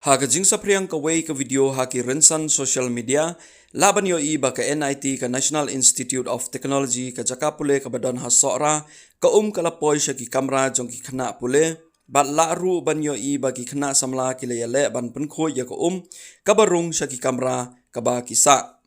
Ha ka jing Saphriang kiwei ka video ha ki rensan social media laban yo I ba ka NIT ka National Institute of Technology ka jaka pule ka badan ha Sohra ka kalapoy siya ki kamra jong ki khynnah pule bat la ru ban yo I ba ki khynnah samla ki le ban penkho ya ka ka barung siya ki kamra ka ba ki sa